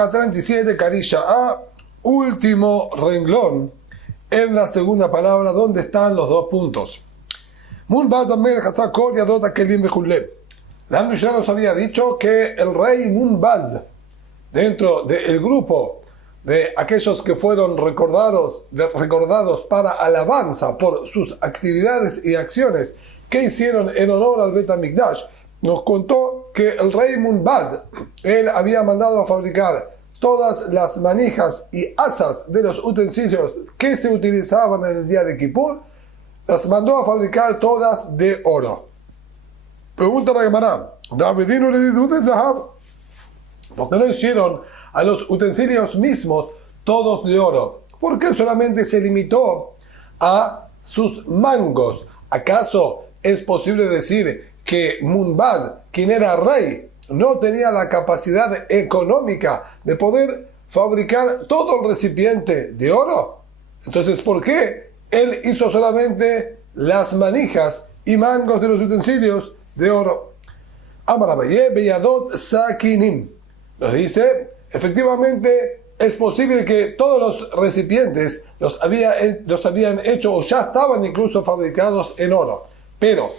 hoja 37, Carisha A, último renglón en la segunda palabra, donde están los dos puntos. La Mishnah nos había dicho que el rey Munbaz, dentro del grupo de aquellos que fueron recordados para alabanza por sus actividades y acciones que hicieron en honor al Bet HaMikdash, nos contó que el rey Munbaz, él había mandado a fabricar todas las manijas y asas de los utensilios que se utilizaban en el día de Kippur, las mandó a fabricar todas de oro. Pregunta la Gemara, ¿por qué no hicieron a los utensilios mismos todos de oro? ¿Por qué solamente se limitó a sus mangos? ¿Acaso es posible decir que Munbaz, quien era rey, no tenía la capacidad económica de poder fabricar todo el recipiente de oro? Entonces, ¿por qué él hizo solamente las manijas y mangos de los utensilios de oro? Amar Abaye Beyadot Sakinim nos dice, efectivamente es posible que todos los recipientes los habían hecho o ya estaban incluso fabricados en oro, pero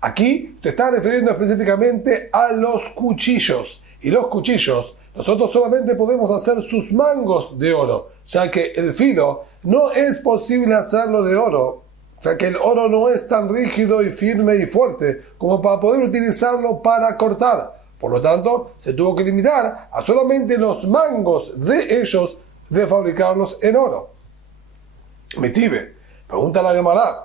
aquí se está refiriendo específicamente a los cuchillos, y los cuchillos nosotros solamente podemos hacer sus mangos de oro, ya que el filo no es posible hacerlo de oro, ya que el oro no es tan rígido y firme y fuerte como para poder utilizarlo para cortar. Por lo tanto, se tuvo que limitar a solamente los mangos de ellos de fabricarlos en oro. Mitive, pregunta la Gemara.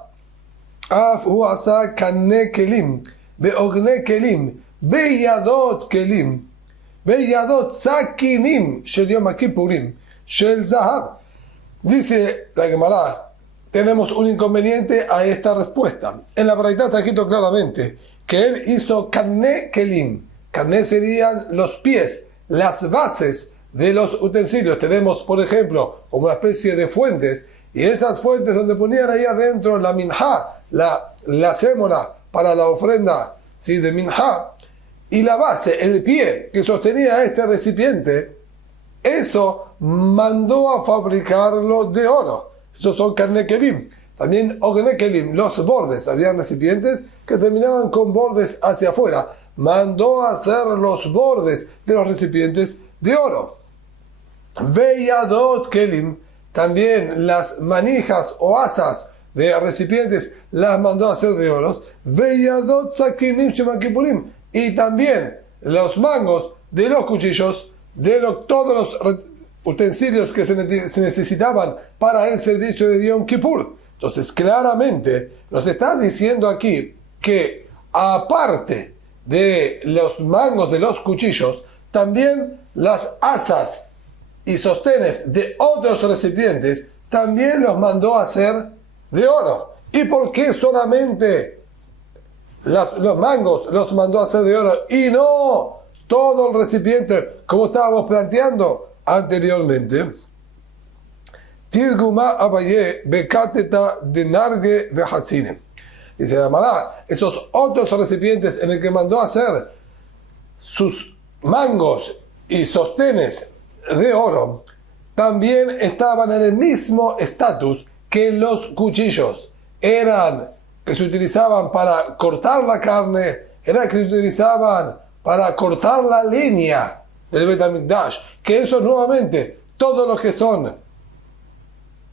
Af hu asa kane kelim, beogne kelim, beyadot kelim, beyadot sakinim, shel yom kippurim, shel zahab. Dice la Gemara, tenemos un inconveniente a esta respuesta. En la Braitá está escrito claramente que él hizo kane kelim. Kane serían los pies, las bases de los utensilios. Tenemos, por ejemplo, como una especie de fuentes, y esas fuentes donde ponían ahí adentro la minjá, la sémola para la ofrenda, ¿sí?, de minjá, y la base, el pie que sostenía este recipiente, eso mandó a fabricarlo de oro. Esos son karne kelim. También ogne kelim, los bordes. Habían recipientes que terminaban con bordes hacia afuera. Mandó a hacer los bordes de los recipientes de oro. Beyadot kelim, también las manijas o asas de recipientes las mandó a hacer de oro. Beyadot sakinim shel kippurim, y también los mangos de los cuchillos, todos los utensilios que se necesitaban para el servicio de Yom Kippur. Entonces, claramente nos está diciendo aquí que aparte de los mangos de los cuchillos, también las asas y sostenes de otros recipientes también los mandó a hacer de oro. ¿Y por qué solamente los mangos los mandó a hacer de oro y no todo el recipiente, como estábamos planteando anteriormente? Tirguma Abaye Bekateta de Narge Vehatzine. Dice la Gemara, esos otros recipientes en el que mandó a hacer sus mangos y sostenes de oro, también estaban en el mismo estatus que los cuchillos. Eran que se utilizaban para cortar la carne, eran que se utilizaban para cortar la leña del Bet HaMikdash, que eso nuevamente, todos los que son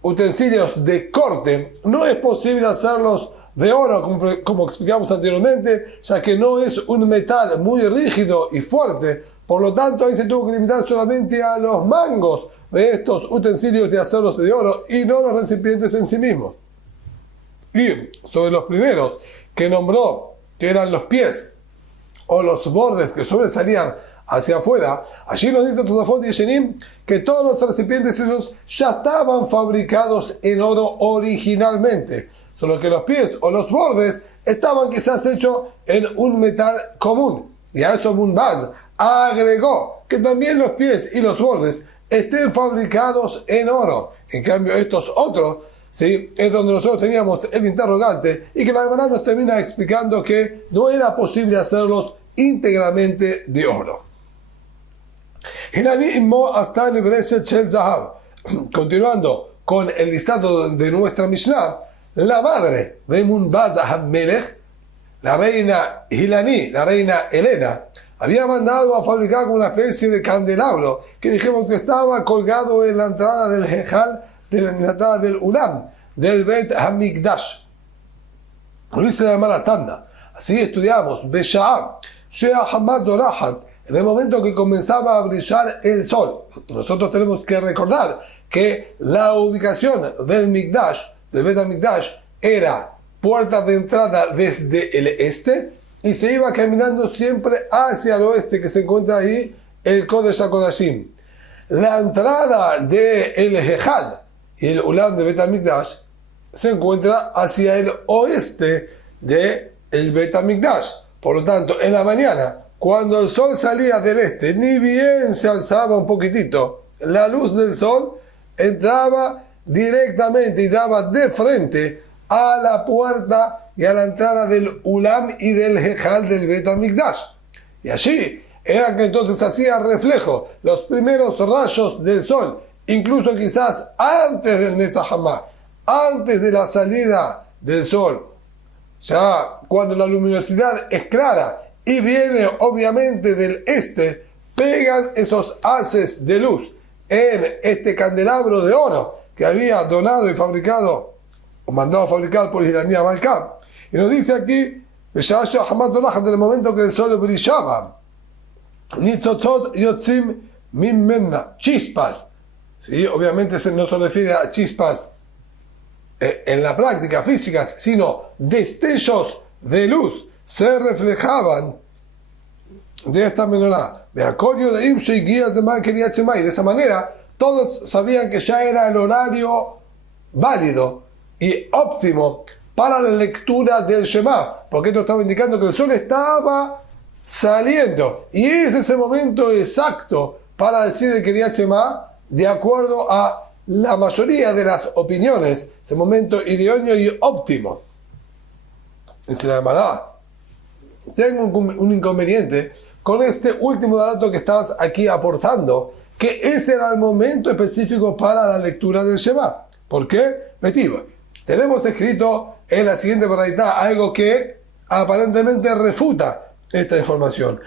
utensilios de corte, no es posible hacerlos de oro, como explicamos anteriormente, ya que no es un metal muy rígido y fuerte. Por lo tanto, ahí se tuvo que limitar solamente a los mangos de estos utensilios de hacerlos de oro y no los recipientes en sí mismos. Y sobre los primeros que nombró, que eran los pies o los bordes que sobresalían hacia afuera, allí nos dice Tosafot y Shenim que todos los recipientes esos ya estaban fabricados en oro originalmente, solo que los pies o los bordes estaban quizás hechos en un metal común. Y a eso Munbaz agregó que también los pies y los bordes estén fabricados en oro. En cambio, estos otros, ¿sí?, es donde nosotros teníamos el interrogante, y que la Gemara nos termina explicando que no era posible hacerlos íntegramente de oro. Continuando con el listado de nuestra Mishnah, la madre de Munbaz HaMelech, la reina Hilani, la reina Helena, había mandado a fabricar una especie de candelabro que dijimos que estaba colgado en la entrada del Hejal, en la entrada del Ulam, del Bet HaMikdash. Lo hice de mala tanda. Así estudiamos Besha'ah, Shea Hamaz Dorahat, en el momento que comenzaba a brillar el sol. Nosotros tenemos que recordar que la ubicación del Mikdash, del Bet HaMikdash, era puerta de entrada desde el este y se iba caminando siempre hacia el oeste, que se encuentra ahí el Kodesh HaKodashim. La entrada del Hejal y el Ulam de Bet HaMikdash se encuentra hacia el oeste del Bet HaMikdash. Por lo tanto, en la mañana, cuando el sol salía del este, ni bien se alzaba un poquitito, la luz del sol entraba directamente y daba de frente a la puerta y a la entrada del Ulam y del Hejal del Bet HaMikdash. Y allí era que entonces hacía reflejo los primeros rayos del sol, incluso quizás antes del Netzach Hamá, antes de la salida del sol. Ya cuando la luminosidad es clara y viene obviamente del este, pegan esos haces de luz en este candelabro de oro que había donado y fabricado o mandado a fabricar por Hiranía Malcá. Y nos dice aquí, en el momento que el sol brillaba, Nitzotzot yotzim mimmenna, chispas. ¿Sí? Obviamente no se refiere a chispas en la práctica física, sino destellos de luz se reflejaban de esta menorá. De acuerdo de Imshe y guías de Malkeria Chemay. De esa manera, todos sabían que ya era el horario válido y óptimo para la lectura del Shema, porque esto estaba indicando que el sol estaba saliendo y ese es el momento exacto para decir el Kriyat Shema de acuerdo a la mayoría de las opiniones. Es el momento idóneo y óptimo. Dice la Gemara, tengo un inconveniente con este último dato que estás aquí aportando, que ese era el momento específico para la lectura del Shema. ¿Por qué? Metido. Tenemos escrito en la siguiente paraita algo que aparentemente refuta esta información.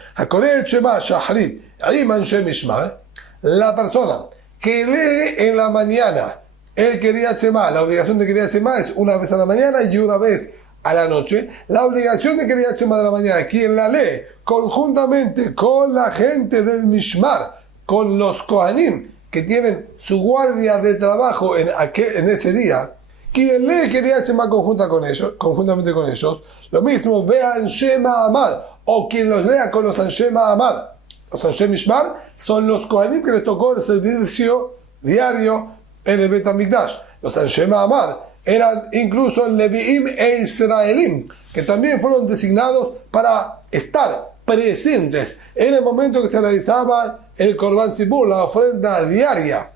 La persona que lee en la mañana el Kriyat Shema, la obligación de Kriyat Shema es una vez a la mañana y una vez a la noche. La obligación de Kriyat Shema de la mañana, quien la lee conjuntamente con la gente del Mishmar, con los Kohanim, que tienen su guardia de trabajo en ese día, quien lee Kriyat Shema conjuntamente con ellos, lo mismo vean Shema Amad, o quien los lea con los Anshe Ma'amad. Los Anshe Mishmar son los Kohanim que les tocó el servicio diario en el Bet HaMikdash. Los Anshe Ma'amad eran incluso Leviim e Israelim, que también fueron designados para estar presentes en el momento que se realizaba el Korban Tzibur, la ofrenda diaria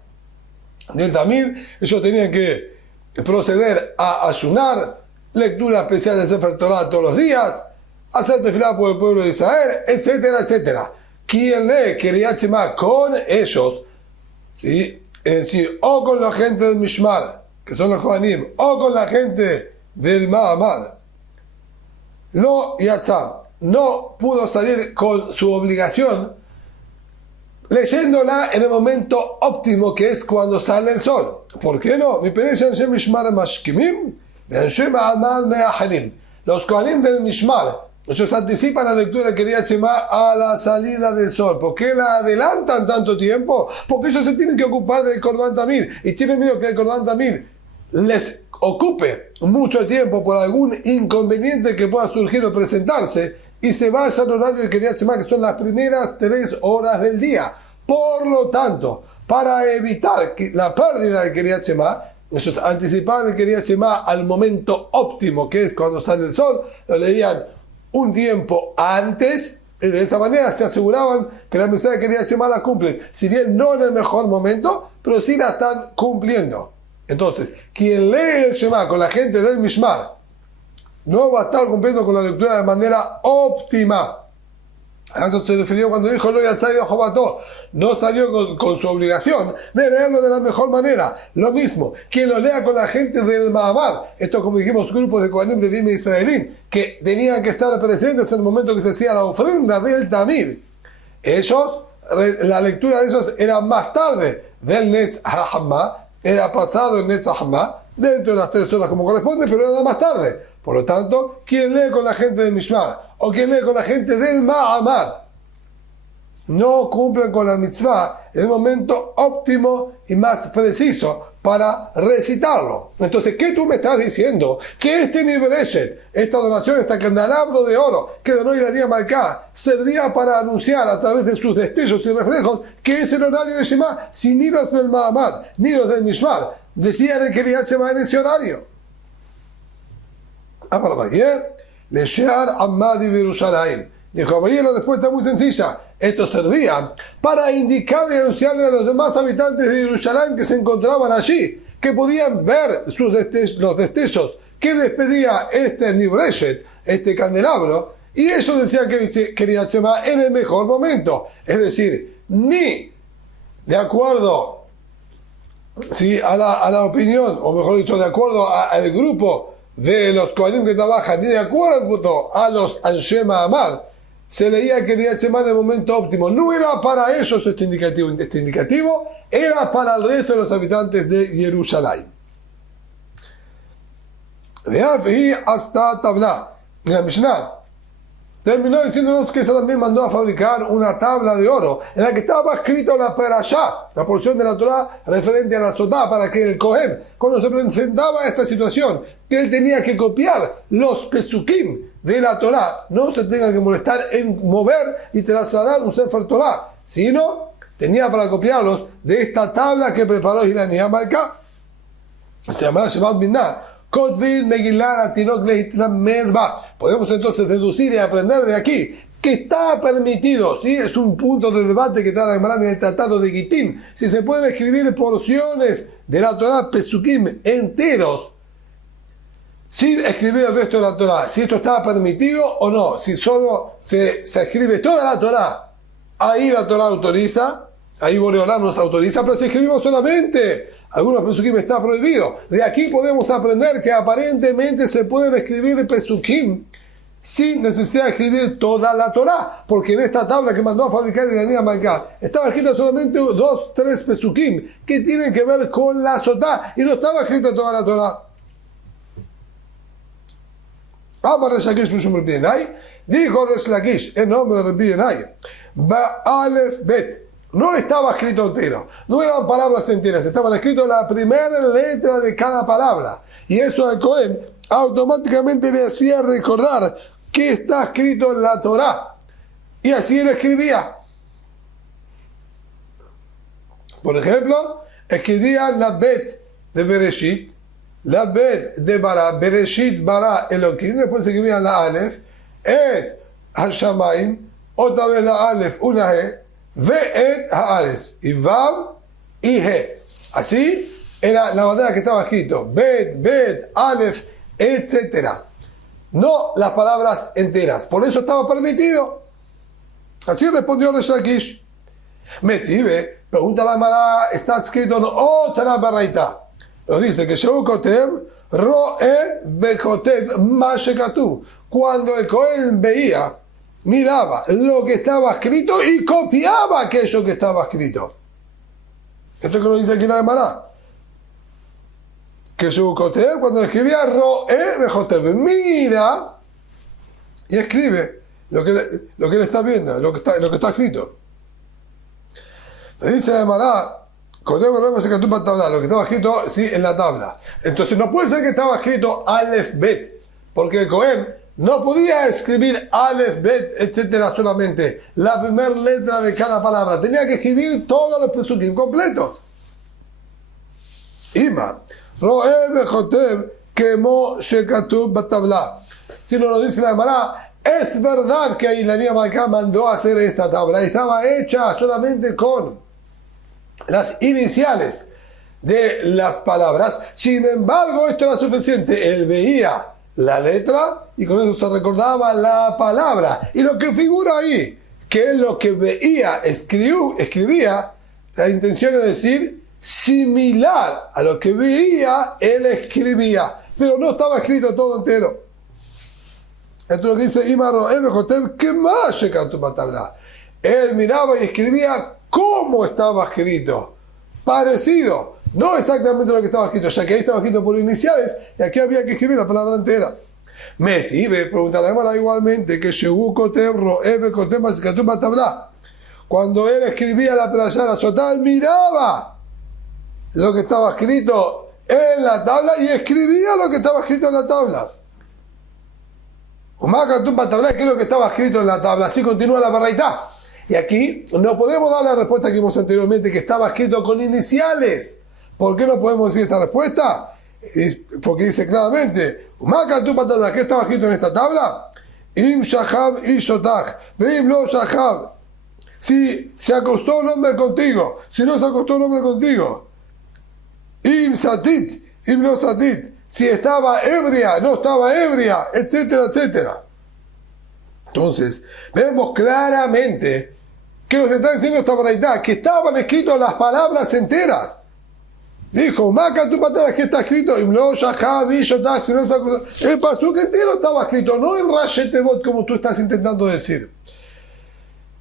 del Tamid. Ellos tenían que proceder a ayunar, lectura especial de Sefer Torah todos los días, hacer tefilá por el pueblo de Israel, etcétera, etcétera. Quien lee Kriyat Shema con ellos, ¿sí? Es decir, o con la gente del Mishmar, que son los Kohanim, o con la gente del Ma'amad, no pudo salir con su obligación leyéndola en el momento óptimo, que es cuando sale el sol. ¿Por qué no? Los Kohanim del Mishmar, ellos anticipan la lectura de Kriyat Shema a la salida del sol. ¿Por qué la adelantan tanto tiempo? Porque ellos se tienen que ocupar del Korban Tamid y tienen miedo que el Korban Tamid les ocupe mucho tiempo por algún inconveniente que pueda surgir o presentarse y se vaya al horario de Kriyat Shema, que son las primeras 3 horas del día. Por lo tanto, para evitar la pérdida de Kriyat Shema, ellos anticipaban el Kriyat Shema al momento óptimo, que es cuando sale el sol. Lo leían un tiempo antes y de esa manera se aseguraban que la misión de Kriyat Shema la cumplen, si bien no en el mejor momento, pero sí la están cumpliendo. Entonces, quien lee el Shema con la gente del Mishmar no va a estar cumpliendo con la lectura de manera óptima. A eso se refirió cuando dijo no salió Jobató, no salió con su obligación de leerlo de la mejor manera. Lo mismo, quien lo lea con la gente del Mahamad, esto como dijimos, grupos de Kohanim, Levim e Israelín, que tenían que estar presentes en el momento que se hacía la ofrenda del Tamid. Ellos, la lectura de ellos era más tarde del Netz HaHamá, era pasado el Netz HaHamá, dentro de las 3 horas como corresponde, pero era más tarde. Por lo tanto, quien lee con la gente del Mishmar o quien lee con la gente del Mahamad no cumplen con la mitzvah en el momento óptimo y más preciso para recitarlo. Entonces, ¿qué tú me estás diciendo? Que este Nibreshet, esta donación, este candelabro de oro que donó Ilanía Malká, servía para anunciar a través de sus destellos y reflejos que es el horario de Shema, si ni los del Mahamad ni los del Mishmar decían el Kriyat Shema en ese horario. Amar Abaye, Leshear Amadi Yerushalayim. Dijo Abaye, la respuesta es muy sencilla. Esto servía para indicarle y anunciarle a los demás habitantes de Jerusalén que se encontraban allí, que podían ver los destellos que despedía este Nibreshet, este candelabro, y ellos decían que quería Shema en el mejor momento. Es decir, ni de acuerdo a la opinión, o mejor dicho, de acuerdo al grupo de los Kohanim que trabajan, ni de acuerdo a los Anshe Mahamad, se leía que Kriyat Shema en el momento óptimo. No era para ellos este indicativo. Este indicativo era para el resto de los habitantes de Jerusalén. De ahí hasta tabla. La Mishnah terminó diciéndonos que ella también mandó a fabricar una tabla de oro en la que estaba escrito la Perashá, la porción de la Torah referente a la Sotá, para que el Kohen, cuando se presentaba esta situación, que él tenía que copiar los Pesukim de la Torah, no se tenga que molestar en mover y trasladar un Sefer Torah, sino tenía para copiarlos de esta tabla que preparó Ilanía Malká. Se llamará Shemat Binah. Podemos entonces deducir y aprender de aquí que está permitido, ¿sí? Es un punto de debate que está en el Tratado de Gitín, si se pueden escribir porciones de la Torah, Pesukim enteros, sin escribir el resto de la Torah, si esto está permitido o no, si solo se escribe toda la Torah, ahí la Torah autoriza, ahí Boreolam nos autoriza, pero si escribimos solamente algunos pesukim está prohibido. De aquí podemos aprender que aparentemente se pueden escribir pesukim sin necesidad de escribir toda la Torah, porque en esta tabla que mandó a fabricar Ilanía Malká estaba escrita solamente 2, 3 pesukim que tienen que ver con la Sotá y no estaba escrita toda la Torah. Dijo Resh Lakish en nombre de Rabbi Yenai, Ba'alef Bet. No estaba escrito entero, no eran palabras enteras, estaban escritas la primera letra de cada palabra. Y eso al Cohen automáticamente le hacía recordar que está escrito en la Torah. Y así él escribía. Por ejemplo, escribía la Bet de Bereshit, la Bet de Bara, Bereshit Bara Elohim, después escribía la Aleph, Et Hashamayim, otra vez la Aleph, una E, Ve'et ha'ares, y Vav y He. Así era la manera que estaba escrito. Bet, Aleph, etc. No las palabras enteras. Por eso estaba permitido. Así respondió Resh Lakish. Metive, pregunta la Gemara, está escrito en otra baraita. Nos dice que Shehu Kotev, Ro'e Bekotev, Mashekatu. Cuando el Cohen veía, miraba lo que estaba escrito y copiaba aquello que estaba escrito. Esto que nos dice aquí en la Gemara. Que su Kotev, cuando escribía Ro'e Bejotev, mira y escribe lo que él está viendo, lo que está escrito. Le dice la Gemara, Kotev Ro'e Bejotev para tabla, lo que estaba escrito sí, en la tabla. Entonces no puede ser que estaba escrito Aleph Bet, porque el Cohen no podía escribir Aleph, Bet, etcétera, solamente la primera letra de cada palabra. Tenía que escribir todos los pesukim completos. Ima, Ro'e Bejotev, Kemo Shekatub Batabla. Si no lo dice la Gemara, es verdad que Ilanía Malká mandó a hacer esta tabla. Estaba hecha solamente con las iniciales de las palabras. Sin embargo, esto era suficiente. Él veía la letra y con eso se recordaba la palabra. Y lo que figura ahí, que lo que veía, escribía, la intención es decir, similar a lo que veía, él escribía, pero no estaba escrito todo entero. Esto es lo que dice Imar Ro'eh Bechotev, ¿qué más llega tu patabla? Él miraba y escribía cómo estaba escrito, parecido, no exactamente lo que estaba escrito, ya que ahí estaba escrito por iniciales y aquí había que escribir la palabra entera. Metive, pregunta la Gemara igualmente, que Shehu Kotev Ro'eh Bechotev Masikatu patabla. Cuando él escribía la Perashá Sotal, miraba lo que estaba escrito en la tabla y escribía lo que estaba escrito en la tabla. ¿Qué es lo que estaba escrito en la tabla? Así continúa la Baraitá. Y aquí no podemos dar la respuesta que vimos anteriormente, que estaba escrito con iniciales. ¿Por qué no podemos decir esta respuesta? Porque dice claramente, ¿qué estaba escrito en esta tabla? Im shahab ishotach, veim lo shahab. Si se acostó un hombre contigo, si no se acostó un hombre contigo. Im satit, im no satit. Si estaba ebria, no estaba ebria, etcétera, etcétera. Entonces, vemos claramente que nos está diciendo esta verdad, que estaban escritas las palabras enteras. Dijo, Maca tu patada, que está escrito, el pasuk entero estaba escrito, no en Rashetevot como tú estás intentando decir.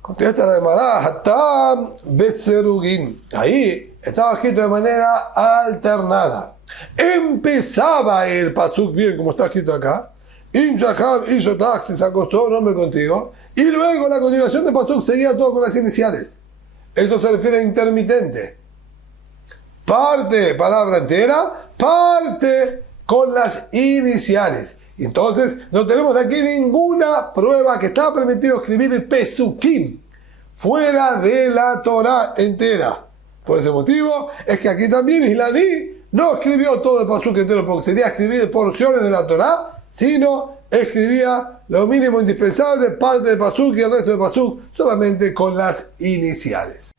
Contesta la Gemara, Hatam Beserugin. Ahí estaba escrito de manera alternada. Empezaba el pasuk bien, como está escrito acá. Im Shachab Ishotach, si se acostó un hombre contigo. Y luego la continuación del pasuk seguía todo con las iniciales. Eso se refiere a intermitente. Parte palabra entera, parte con las iniciales. Entonces, no tenemos de aquí ninguna prueba que está permitido escribir pesukim fuera de la Torah entera. Por ese motivo, es que aquí también Hilani no escribió todo el pasuk entero, porque sería escribir porciones de la Torah, sino escribía lo mínimo indispensable, parte del pasuk y el resto del pasuk solamente con las iniciales.